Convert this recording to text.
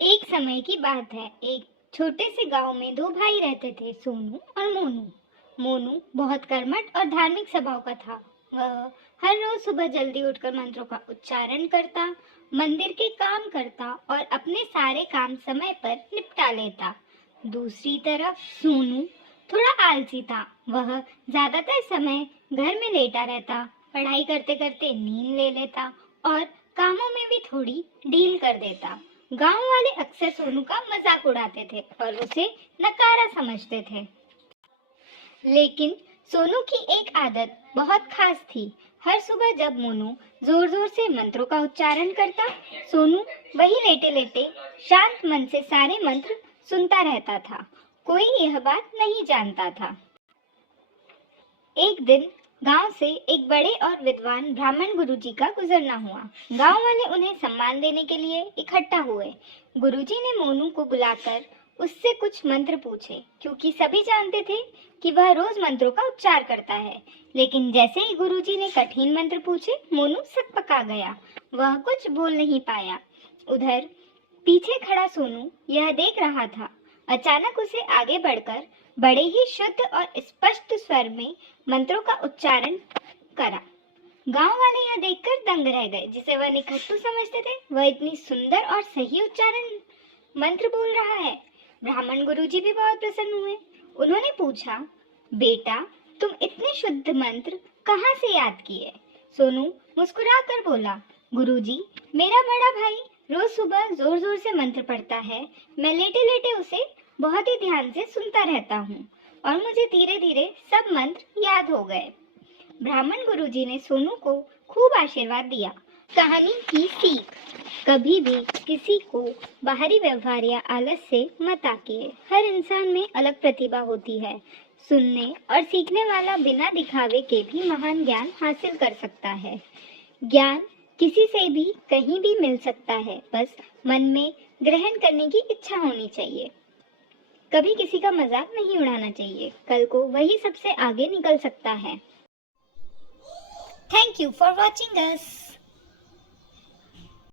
एक समय की बात है। एक छोटे से गांव में दो भाई रहते थे, सोनू और मोनू। मोनू बहुत कर्मठ और धार्मिक स्वभाव का था। वह हर रोज सुबह जल्दी उठकर मंत्रों का उच्चारण करता, मंदिर के काम करता और अपने सारे काम समय पर निपटा लेता। दूसरी तरफ सोनू थोड़ा आलसी था। वह ज्यादातर समय घर में लेटा रहता, पढ़ाई करते करते नींद ले लेता और कामों में भी थोड़ी ढील कर देता। गांव वाले अक्सर सोनू का मजाक उड़ाते थे और उसे नकारा समझते थे। लेकिन सोनू की एक आदत बहुत खास थी। हर सुबह जब मोनू जोर जोर से मंत्रों का उच्चारण करता, सोनू वही लेटे लेटे शांत मन से सारे मंत्र सुनता रहता था। कोई यह बात नहीं जानता था। एक दिन गांव से एक बड़े और विद्वान ब्राह्मण गुरुजी का गुजरना हुआ। गांव वाले उन्हें सम्मान देने के लिए इकट्ठा हुए। गुरुजी ने मोनू को बुलाकर उससे कुछ मंत्र पूछे, क्योंकि सभी जानते थे कि वह रोज मंत्रों का उच्चार करता है। लेकिन जैसे ही गुरुजी ने कठिन मंत्र पूछे, मोनू सकपका गया। वह कुछ बोल नहीं पाया। उधर पीछे खड़ा सोनू यह देख रहा था। अचानक उसे आगे बढ़कर बड़े ही शुद्ध और स्पष्ट स्वर में मंत्रों का उच्चारण करा। गांव वाले यह देखकर दंग रह गए, जिसे वह निखट्टू समझते थे। वह इतनी सुंदर और सही उच्चारण मंत्र बोल रहा है। ब्राह्मण गुरुजी भी बहुत प्रसन्न हुए। उन्होंने पूछा, बेटा, तुम इतने शुद्ध मंत्र कहाँ से याद किए? सोनू मुस्कुराकर बोला, गुरुजी, मेरा बड़ा भाई रोज सुबह जोर जोर से मंत्र पढ़ता है। मैं लेटे लेटे उसे बहुत ही ध्यान से सुनता रहता हूँ और मुझे धीरे धीरे सब मंत्र याद हो गए। ब्राह्मण गुरुजी ने सोनू को खूब आशीर्वाद दिया। कहानी की सीख, कभी भी किसी को बाहरी व्यवहार या आलस से मत आकिए। हर इंसान में अलग प्रतिभा होती है। सुनने और सीखने वाला बिना दिखावे के भी महान ज्ञान हासिल कर सकता है। ज्ञान किसी से भी कहीं भी मिल सकता है, बस मन में ग्रहण करने की इच्छा होनी चाहिए। कभी किसी का मजाक नहीं उड़ाना चाहिए, कल को वही सबसे आगे निकल सकता है। Thank you for watching us.